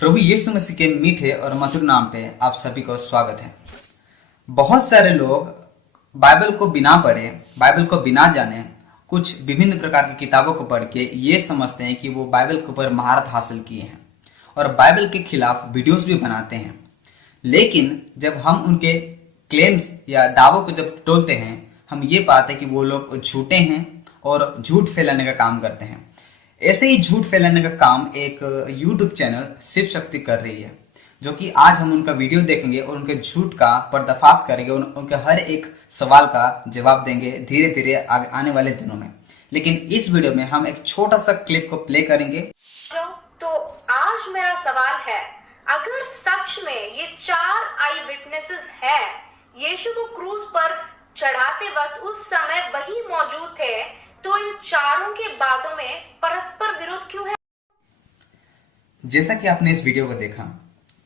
प्रभु यीशु मसीह के मीठे और मधुर नाम पे आप सभी को स्वागत है। बहुत सारे लोग बाइबल को बिना पढ़े, बाइबल को बिना जाने, कुछ विभिन्न प्रकार की किताबों को पढ़ के ये समझते हैं कि वो बाइबल के ऊपर महारत हासिल किए हैं और बाइबल के खिलाफ वीडियोस भी बनाते हैं। लेकिन जब हम उनके क्लेम्स या दावों को जब टोलते हैं, हम ये पाते हैं कि वो लोग झूठे हैं और झूठ फैलाने का काम करते हैं। ऐसे ही झूठ फैलाने का काम एक YouTube चैनल शिव शक्ति कर रही है, जो कि आज हम उनका वीडियो देखेंगे और उनके झूठ का पर्दाफाश करेंगे और उनके हर एक सवाल का जवाब देंगे धीरे धीरे आने वाले दिनों में। लेकिन इस वीडियो में हम एक छोटा सा क्लिप को प्ले करेंगे। तो आज मेरा सवाल है, अगर सच में ये 4 आई विटनेसेस है, यीशु को क्रूज पर चढ़ाते वक्त उस समय वही मौजूद थे, तो इन चारों के बातों में परस्पर विरोध क्यों है? जैसा कि आपने इस वीडियो को देखा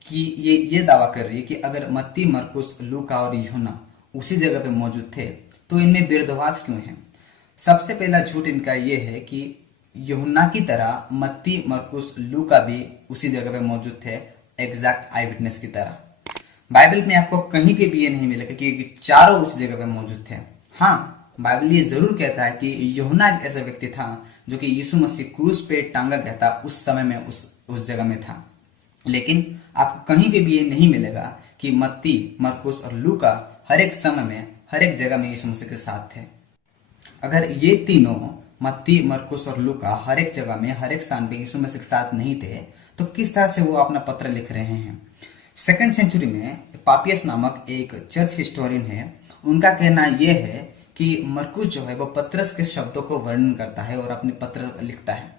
कि ये दावा कर रही है कि अगर मत्ती, मरकुस, लूका और यूहन्ना उसी जगह पे मौजूद थे तो इनमें विरोधाभास क्यों है। सबसे पहला झूठ इनका ये है कि यूहन्ना की तरह मत्ती, मरकुस, लूका भी उसी जगह पे मौजूद थे, एग्जैक्ट आई विटनेस की तरह। बाइबल में आपको कहीं पे भी ये नहीं मिलेगा कि चारों उस जगह पे मौजूद थे। हाँ, बाइबल ये जरूर कहता है कि यूहन्ना एक ऐसा व्यक्ति था जो कि यीशु मसीह क्रूस पे टांगा गया था उस समय में उस जगह में था। लेकिन आपको कहीं पे भी ये नहीं मिलेगा कि मत्ती, मरकुस और लूका हर एक समय में, हर एक जगह में यीशु मसीह के साथ थे। अगर ये तीनों मत्ती, मरकुस और लूका हर एक जगह में, हर एक स्थान पे यीशु मसीह के साथ नहीं थे, तो किस तरह से वो अपना पत्र लिख रहे हैं। 2nd सेंचुरी में पापियस नामक एक चर्च हिस्टोरियन है। उनका कहना यह है कि मरकुस जो है वो पत्रस के शब्दों को वर्णन करता है और अपने पत्र लिखता है।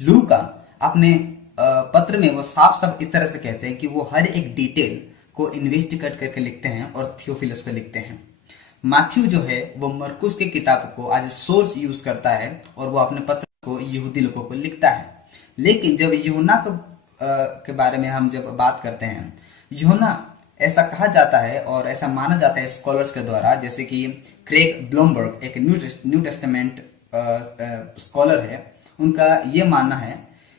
लूका अपने पत्र में वो साफ साफ इस तरह से कहते हैं कि वो हर एक डिटेल को इन्वेस्टिगेट करके लिखते हैं और थियोफिलस को लिखते हैं। मैथ्यू जो है वो मरकुस की किताब को एज ए सोर्स यूज करता है और वो अपने पत्र को यहूदी लोगों को लिखता है। लेकिन जब यूहन्ना के बारे में हम जब बात करते हैं, यूहन्ना ऐसा कहा जाता है और ऐसा माना जाता है स्कॉलर्स के द्वारा, जैसे कि क्रेग ब्लूमबर्ग एक न्यू टेस्टामेंट स्कॉलर है। उनका ये मानना है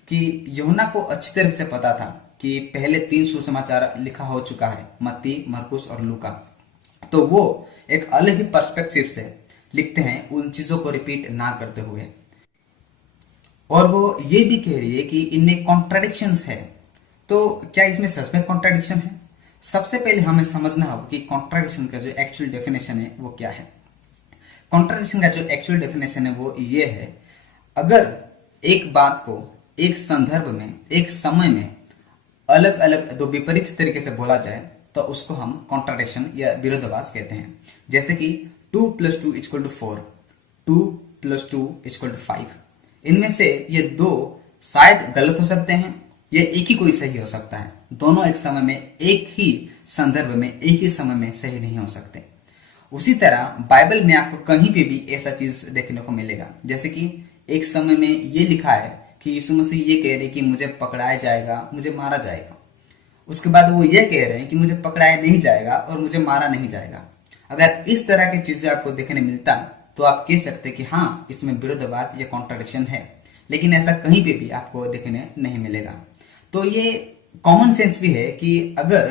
कि यूहन्ना को अच्छी तरह से पता था कि पहले 3 सुसमाचार लिखा हो चुका है, मत्ती, मरकुस और लूका। तो वो एक अलग ही पर्सपेक्टिव से लिखते हैं, उन चीजों को रिपीट ना करते हुए। और वो ये भी कह रही है कि इनमें कॉन्ट्राडिक्शंस है। तो क्या इसमें सच में कॉन्ट्राडिक्शन है? सबसे पहले हमें समझना होगा कि कॉन्ट्राडिक्शन का जो एक्चुअल डेफिनेशन है वो क्या है। कॉन्ट्राडिक्शन का जो एक्चुअल डेफिनेशन है वो ये है, अगर एक बात को एक संदर्भ में, एक समय में अलग अलग दो विपरीत तरीके से बोला जाए तो उसको हम कॉन्ट्राडिक्शन या विरोधाभास कहते हैं। जैसे कि 2 + 2 = 4, 2 + 2 = 5। इनमें से ये दो शायद गलत हो सकते हैं, ये एक ही कोई सही हो सकता है। दोनों एक समय में, एक ही संदर्भ में, एक ही समय में सही नहीं हो सकते। उसी तरह बाइबल में आपको कहीं पे भी ऐसा चीज देखने को मिलेगा, जैसे कि एक समय में ये लिखा है कि यीशु मसीह ये कह रहे हैं कि मुझे पकड़ाया जाएगा, मुझे मारा जाएगा। उसके बाद वो ये कह रहे हैं कि मुझे पकड़ाया नहीं जाएगा और मुझे मारा नहीं जाएगा। अगर इस तरह की चीजें आपको देखने मिलता तो आप कह सकते कि हाँ, इसमें विरोधाभास या कॉन्ट्राडिक्शन है। लेकिन ऐसा कहीं पे भी आपको देखने नहीं मिलेगा। तो ये कॉमन सेंस भी है कि अगर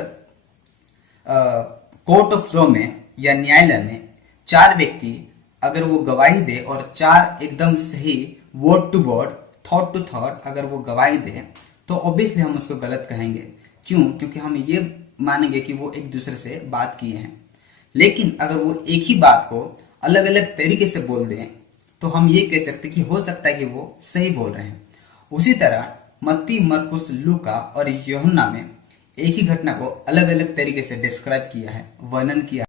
कोर्ट ऑफ लॉ में या न्यायालय में 4 व्यक्ति अगर वो गवाही दे और 4 एकदम सही word to word, thought to thought अगर वो गवाही दे, तो ऑब्वियसली हम उसको गलत कहेंगे। क्यों? क्योंकि हम ये मानेंगे कि वो एक दूसरे से बात किए हैं। लेकिन अगर वो एक ही बात को अलग अलग तरीके से बोल दें तो हम ये कह सकते कि हो सकता है कि वो सही बोल रहे हैं। उसी तरह मत्ती, मरकुस, लूका और यूहन्ना में एक ही घटना को अलग अलग तरीके से डिस्क्राइब किया है, वर्णन किया है।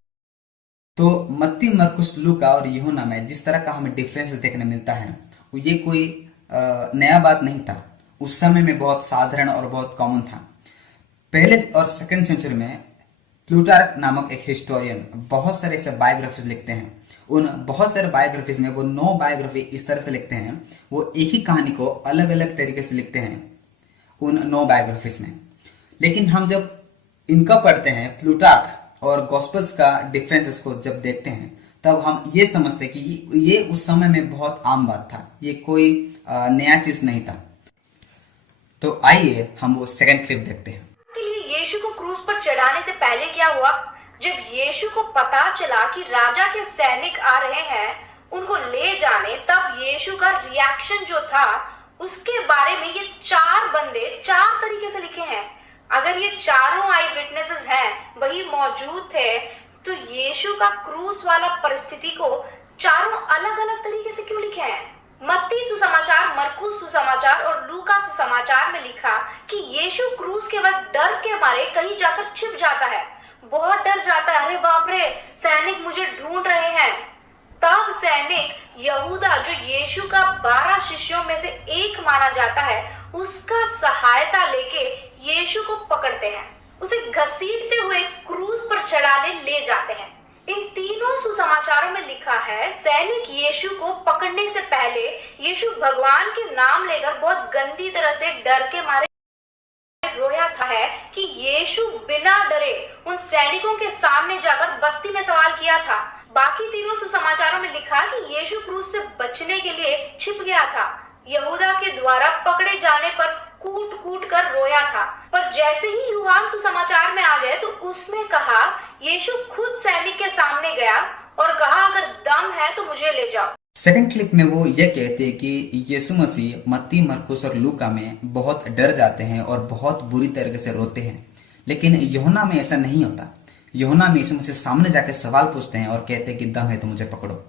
तो मत्ती, मरकुस, लूका और यूहन्ना में जिस तरह का हमें डिफरेंस देखने मिलता है, वो ये कोई नया बात नहीं था। उस समय में बहुत साधारण और बहुत कॉमन था। पहले और 2nd सेंचुरी में प्लूटार्क नामक एक हिस्टोरियन बहुत सारे ऐसे बायोग्राफीज लिखते हैं। उन बहुत सारे बायोग्राफीज में वो 9 बायोग्राफी इस तरह से लिखते हैं, वो एक ही कहानी को अलग अलग तरीके से लिखते हैं उन 9 बायोग्राफीज में। लेकिन हम जब इनका पढ़ते हैं, प्लूटार्क और गॉस्पेल्स का डिफरेंसेस को जब देखते हैं, तब हम ये समझते हैं कि ये उस समय में बहुत आम बात था, ये कोई नया चीज नहीं था। तो आइए हम वो सेकंड क्लिप देखते हैं। के लिए यीशु को क्रूस पर चढ़ाने से पहले क्या हुआ? जब यीशु को पता चला कि राजा के सैनिक आ रहे हैं उनको ले जाने, तब यीशु का रिएक्शन जो था उसके बारे में ये चार बंदे चार तरीके से लिखे हैं। अगर ये चारों आई विटनेसेस हैं, वही मौजूद थे, तो यीशु का क्रूस वाला परिस्थिति को चारों अलग अलग तरीके से क्यों लिखे हैं? मत्ती सुसमाचार, मरकुस सुसमाचार और लूका सुसमाचार में लिखा कि यीशु क्रूस के वक्त डर के मारे कहीं जाकर छिप जाता है, बहुत डर जाता है। अरे बाप रे, सैनिक मुझे ढूंढ रहे हैं। तब सैनिक यहूदा, जो यीशु का 12 शिष्यों में से एक माना जाता है, उसका सहायता लेके यीशु को पकड़ते हैं, उसे घसीटते हुए क्रूस पर चढ़ाने ले जाते हैं। इन तीनों सुसमाचारों में लिखा है सैनिक यीशु को पकड़ने से पहले यीशु भगवान के नाम लेकर बहुत गंदी तरह से डर के मारे रोया था, है कि यीशु बिना डरे उन सैनिकों के सामने जाकर बस्ती में सवाल किया था। बाकी तीनों सुसमाचारों में लिखा कि यीशु क्रूस से बचने के लिए छिप गया था, यहूदा के द्वारा पकड़े जाने पर कूट कूट कर रोया था। पर जैसे ही यूहान सुसमाचार में आ गए तो उसमें कहा यीशु खुद सैनिक के सामने गया और कहा अगर दम है तो मुझे ले जाओ। सेकंड क्लिप में वो ये कहते हैं कि यीशु मसीह मत्ती, मरकुस और लूका में बहुत डर जाते हैं और बहुत बुरी तरीके से रोते हैं, लेकिन यूहन्ना में ऐसा नहीं होता। यूहन्ना में यीशु मसीह सामने जाके सवाल पूछते हैं और कहते हैं कि दम है तो मुझे पकड़ो।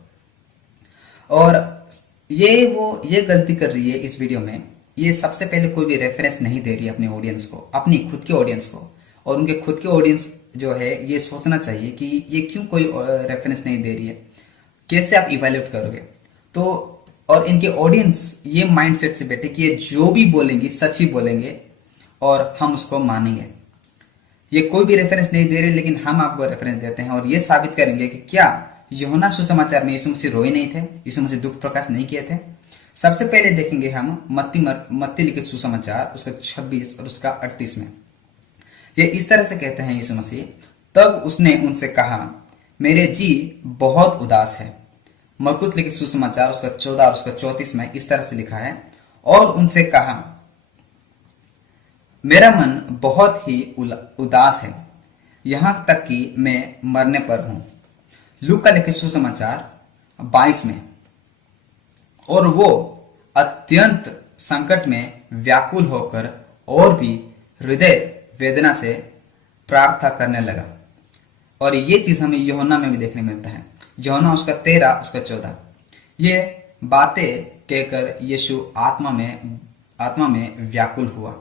और ये गलती कर रही है इस वीडियो में। ये सबसे पहले कोई भी रेफरेंस नहीं दे रही है अपने ऑडियंस को, अपनी खुद के ऑडियंस को, और उनके खुद के ऑडियंस जो है ये सोचना चाहिए कि ये क्यों कोई रेफरेंस नहीं दे रही है, कैसे आप इवैल्यूएट करोगे। तो और इनके ऑडियंस ये माइंडसेट से बैठे कि ये जो भी बोलेंगी सच ही बोलेंगे और हम उसको मानेंगे। ये कोई भी रेफरेंस नहीं दे रहे, लेकिन हम आपको रेफरेंस देते हैं और ये साबित करेंगे कि क्या यूहन्ना सुसमाचार में यीशु मसीह रोए नहीं थे, यीशु मसीह दुख प्रकाश नहीं किए थे। सबसे पहले देखेंगे हम मत्ती लिखित सुसमाचार उसका 26 और उसका 38 में। ये इस तरह से कहते हैं यीशु मसीह, तब उसने उनसे कहा मेरे जी बहुत उदास है। मरकुस लिखित सुसमाचार उसका 14 और उसका 34 में इस तरह से लिखा है, और उनसे कहा मेरा मन बहुत ही उदास है, यहां तक कि मैं मरने पर हूं। लूका लिखित सुसमाचार 22 में, और वो अत्यंत संकट में व्याकुल होकर और भी हृदय वेदना से प्रार्थना करने लगा। और ये चीज हमें यूहन्ना में भी देखने मिलता है, यूहन्ना उसका 13 उसका 14। ये बातें कहकर यीशु आत्मा में व्याकुल हुआ।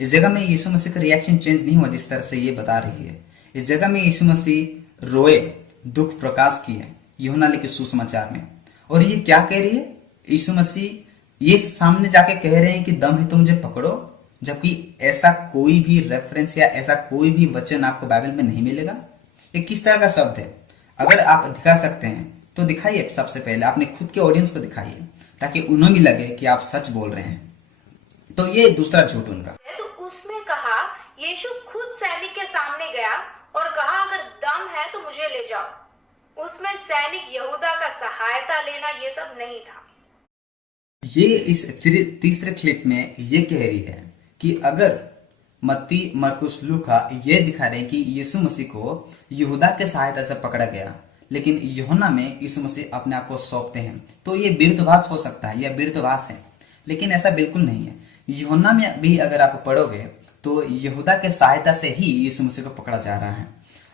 इस जगह में यीशु मसीह का रिएक्शन चेंज नहीं हुआ जिस तरह से ये बता रही है। इस जगह में यीशु मसीह रोए, दुख प्रकाश किए यूहन्ना लिखित सुसमाचार में। और ये क्या कह रही है, यीशु मसीह ये सामने जाके कह रहे हैं कि दम है तो मुझे पकड़ो, जबकि ऐसा कोई भी रेफरेंस या ऐसा कोई भी वचन आपको बाइबल में नहीं मिलेगा। ये किस तरह का शब्द है? अगर आप दिखा सकते हैं तो दिखाइए। सबसे पहले अपने खुद के ऑडियंस को दिखाइए ताकि उन्हें भी लगे कि आप सच बोल रहे हैं। तो ये दूसरा झूठ उनका। तो उसमें कहा यीशु खुद सैनिक के सामने गया और कहा अगर दम है तो मुझे ले जाओ। उसमें सैनिक यहूदा का सहायता लेना ये सब नहीं था। ये इस तीसरे क्लिप में ये कह रही है कि अगर मत्ती, मरकुस, लूका ये दिखा रहे हैं कि यीशु मसीह को यहूदा के सहायता से पकड़ा गया, लेकिन यूहन्ना में यीशु मसीह अपने आप को सौंपते हैं, तो ये विरोधाभास हो सकता है, यह विरोधाभास है। लेकिन ऐसा बिल्कुल नहीं है। यूहन्ना में भी अगर आप पढ़ोगे तो यहूदा के सहायता से ही यीशु मसीह को पकड़ा जा रहा है।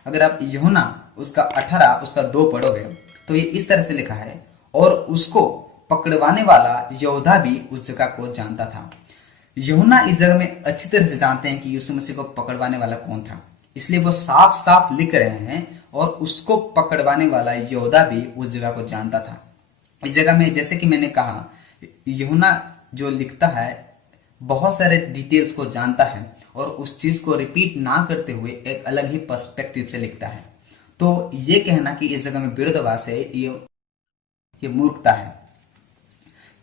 अगर आप यूहन्ना उसका 18 उसका 2 पढ़ोगे तो ये इस तरह से लिखा है, और उसको पकड़वाने वाला यहूदा भी उस जगह को जानता था। यूहन्ना इस जगह में अच्छी तरह से जानते हैं कि यीशु मसीह को पकड़वाने वाला कौन था, इसलिए वो साफ साफ लिख रहे हैं, और उसको पकड़वाने वाला यहूदा भी उस जगह को जानता था। इस जगह में जैसे कि मैंने कहा, यूहन्ना जो लिखता है बहुत सारे डिटेल्स को जानता है और उस चीज को रिपीट ना करते हुए एक अलग ही पर्सपेक्टिव से लिखता है। तो ये कहना कि इस जगह में विरोधाभास है, ये मूर्खता है।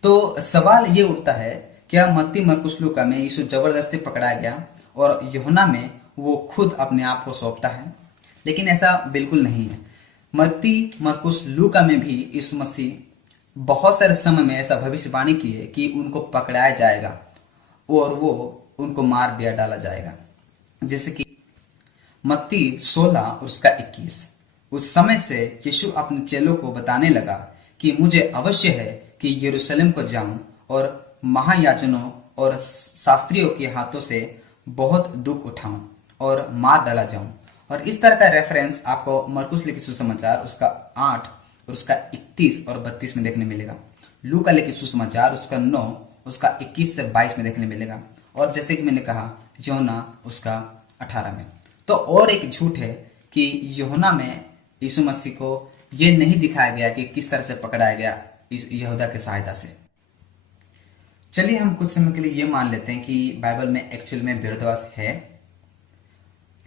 तो सवाल ये उठता है, क्या मत्ती, मरकुस, लूका में यीशु जबरदस्ती पकड़ाया गया और यूहन्ना में वो खुद अपने आप को सौंपता है? लेकिन ऐसा बिल्कुल नहीं है। मत्ती, मरकुस, लूका में भी यीशु मसीह बहुत सारे समय में ऐसा भविष्यवाणी की है कि उनको पकड़ाया जाएगा और वो उनको मार दिया डाला जाएगा। जैसे कि मत्ती 16 और उसका 21। उस समय से यीशु अपने चेलों को बताने लगा कि मुझे अवश्य है कि यरूशलेम को जाऊं और महायाजनों और शास्त्रियों के हाथों से बहुत दुख उठाऊं और मार डाला जाऊं। और इस तरह का रेफरेंस आपको मरकुस लिखित सुसमाचार उसका 8 और उसका 31 और 32 में देखने मिलेगा। लूका लिखित सुसमाचार उसका 9 उसका 21 से 22 में देखने मिलेगा। और जैसे कि मैंने कहा यूहन्ना उसका 18 में। तो और एक झूठ है कि यूहन्ना में यीशु मसीह को ये नहीं दिखाया गया कि किस तरह से पकड़ाया गया इस यहूदा की सहायता से। चलिए हम कुछ समय के लिए ये मान लेते हैं कि बाइबल में एक्चुअल में विरोधाभास है,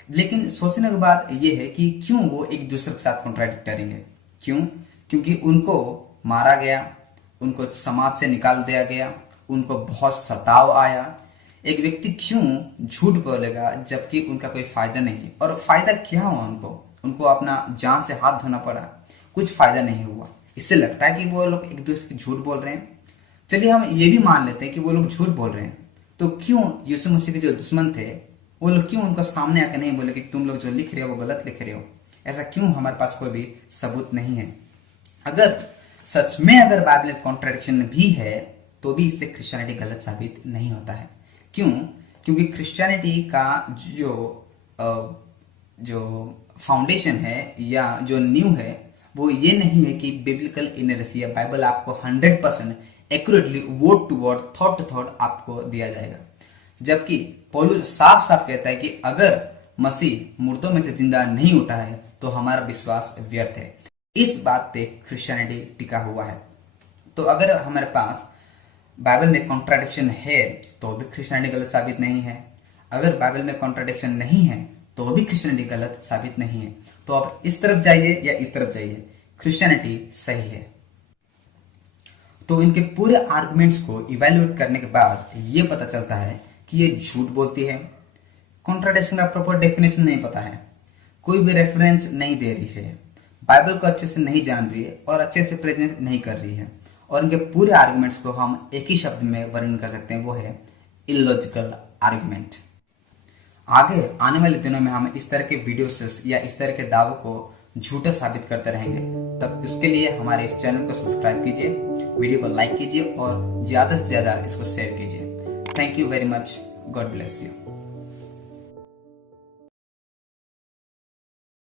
लेकिन सोचने की बात यह है कि क्यों वो एक दूसरे के साथ कॉन्ट्राडिक्टरी है। क्यों? क्योंकि उनको मारा गया, उनको समाज से निकाल दिया गया, उनको बहुत सताव आया। एक व्यक्ति क्यों झूठ बोलेगा जबकि उनका कोई फायदा नहीं? और फायदा क्या हुआ उनको अपना जान से हाथ धोना पड़ा, कुछ फायदा नहीं हुआ। इससे लगता है कि वो लोग एक दूसरे की झूठ बोल रहे हैं। चलिए हम ये भी मान लेते हैं कि वो लोग झूठ बोल रहे हैं, तो क्यों यीशु मसीह के जो दुश्मन थे वो लोग क्यों उनको सामने आकर नहीं बोले कि तुम लोग जो लिख रहे हो वो गलत लिख रहे हो? ऐसा क्यों? हमारे पास कोई भी सबूत नहीं है। अगर सच में अगर बाइबल कॉन्ट्रडिक्शन भी है तो भी इससे क्रिश्चियनिटी गलत साबित नहीं होता है। क्यों? क्योंकि क्रिश्चियनिटी का जो फाउंडेशन है या जो न्यू है वो ये नहीं है कि बिब्लिकल इनरेसी या बाइबल आपको 100% accurately word to word thought to thought आपको दिया जाएगा। जबकि पौलुस साफ साफ कहता है कि अगर मसीह मुर्दों में से जिंदा नहीं उठा है तो हमारा विश्वास व्यर्थ है। इस बात पे क्रिश्चियनिटी टिका हुआ है। तो अगर हमारे पास बाइबल में कॉन्ट्राडिक्शन है तो भी क्रिश्चियनिटी गलत साबित नहीं है। अगर बाइबल में कॉन्ट्राडिक्शन नहीं है तो भी क्रिश्चियनिटी गलत साबित नहीं है। तो आप इस तरफ जाइए या इस तरफ जाइए, क्रिश्चियनिटी सही है। तो इनके पूरे आर्गुमेंट्स को इवैल्यूएट करने के बाद ये पता चलता है कि ये झूठ बोलती है, कॉन्ट्राडिक्शन का प्रॉपर डेफिनेशन नहीं पता है, कोई भी रेफरेंस नहीं दे रही है, बाइबल को अच्छे से नहीं जान रही है और अच्छे से प्रेजेंट नहीं कर रही है। और इनके पूरे आर्गुमेंट्स को हम एक ही शब्द में वर्णन कर सकते हैं, वो है इलॉजिकल आर्गुमेंट। आगे आने वाले दिनों में हम इस तरह के वीडियोस या इस तरह के दावों को झूठा साबित करते रहेंगे। तब उसके लिए हमारे इस चैनल को सब्सक्राइब कीजिए, वीडियो को लाइक कीजिए और ज्यादा से ज्यादा इसको शेयर कीजिए। Thank you very much. God bless you.